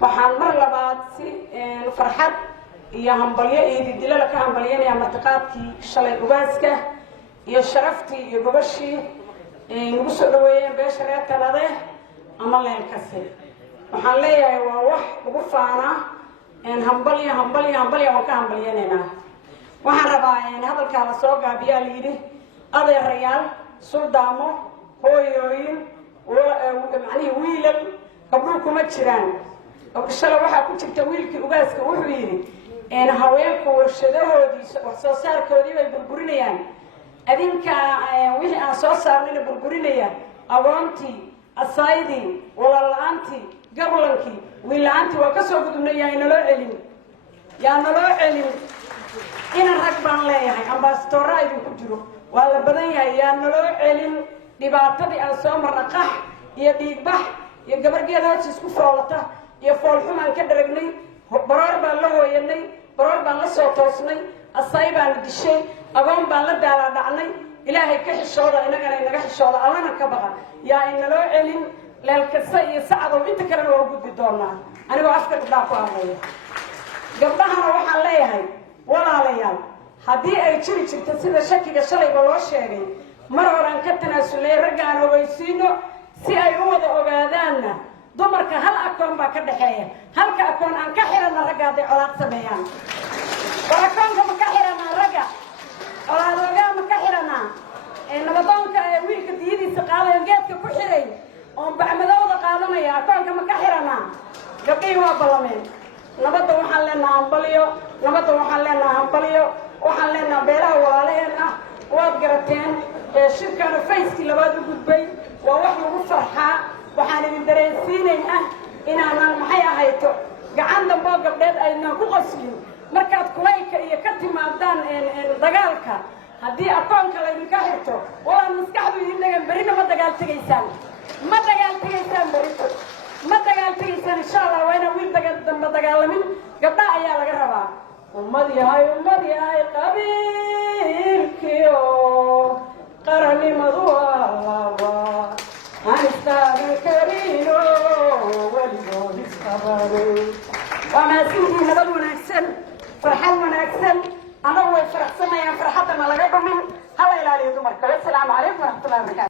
waxaan mar labaad si farxad iyo hambalyo iyo didilada ka hambalyanaya martiqaadkii shalay ugaaska iyo sharaftii iyo gobashii nagu soo dhaweeyeen beesha reer Talade ama Leelkase waxaan leeyahay waa wax ugu faana hambalyo waan ka hambalyanayna waxaan rabaa hadalka la soo gaabiyaa liidi adeerayaal suldaamo hooyooyin macnaheedu wiilal gabdhuhu kuma jiraan shalay waxaa ku jirta wiilkii ugaaska wuxuu yidhi haweenku warshadahoodii wax soo saarkoodii bay burburinayaan adinka wixii aan soo saarnayna burburinaya agoontii asaydii walaal-la'aantii gablankii wiil-la'aantii waa ka soo gudubnay yaa naloo celin inan rag baan leeyahay ambasadora idinku jiro waa la badan yahay yaa naloo celin dhibaatadii aan soo marna qax iyo dhiigbax iyo gabargeeda hoos isku foolata iyo foolxumaan ka dharagnay baroor baan la hooyanay baroor baan la soo toosnay asay baan dishay agoon baan la daalaadhacnay ilaahay ka xishooda inagana inaga xishooda allana ka baqa yaa inaloo celin Leelkase iyo Sacdow inta kalena waa gudbi doonaa anigoo afka gabdhaha ku hadlaya gabdhahana waxaan leeyahay walaalayaal haddii ay jiri jirto sida shakiga shalayba loo sheegay mar horaan ka tanaasulay ragga aan ogeysiino si ay u wada ogaadaanna dumarka hal akoon baa ka dhaxeeya halka akoon aan ka xirana ragga hadday colaad sameeyaan akoonka ma ka xiranaa ragga colaadoogaa ma ka xiranaa nabadoonka wiilka diyadiisa qaadayo geedka ku xiray oon bacmadooda qaadanaya akoonka ma ka xiranaa gabdhihii waa ballameen nabadda waxaan leenaha hambalyo waxaan leenaha beelaha walaalaheenna waad garateen shirkaana fayskii labaad u gudbay waa wax lagu farxaa waxaan idin dareensiinaynaa inaanan maxay ahayto gacan damboo gabdheed aynaan ku qoslin markaad kulaylka iyo ka timaadaan dagaalka haddii akoonka laydinka xirto walaan maskaxdu idin dhagan berrina ma dagaal tegaysaan berrito ma dagaal tegaysaan insha allah waa inaan wiil damba dagaalamin gabdhaha ayaa laga rabaa ummad yahay qabiilkiyo qarannimadu allaba aan istaagan karino weligood isqabado waa mahadsantihiin nabad wanaagsan farxad wanaagsan anagu way faraxsanayaan farxaddana laga dhumin hala ilaaliyo dumarka. Assalaamu calaykum waraxmatullahi wabarakaatu.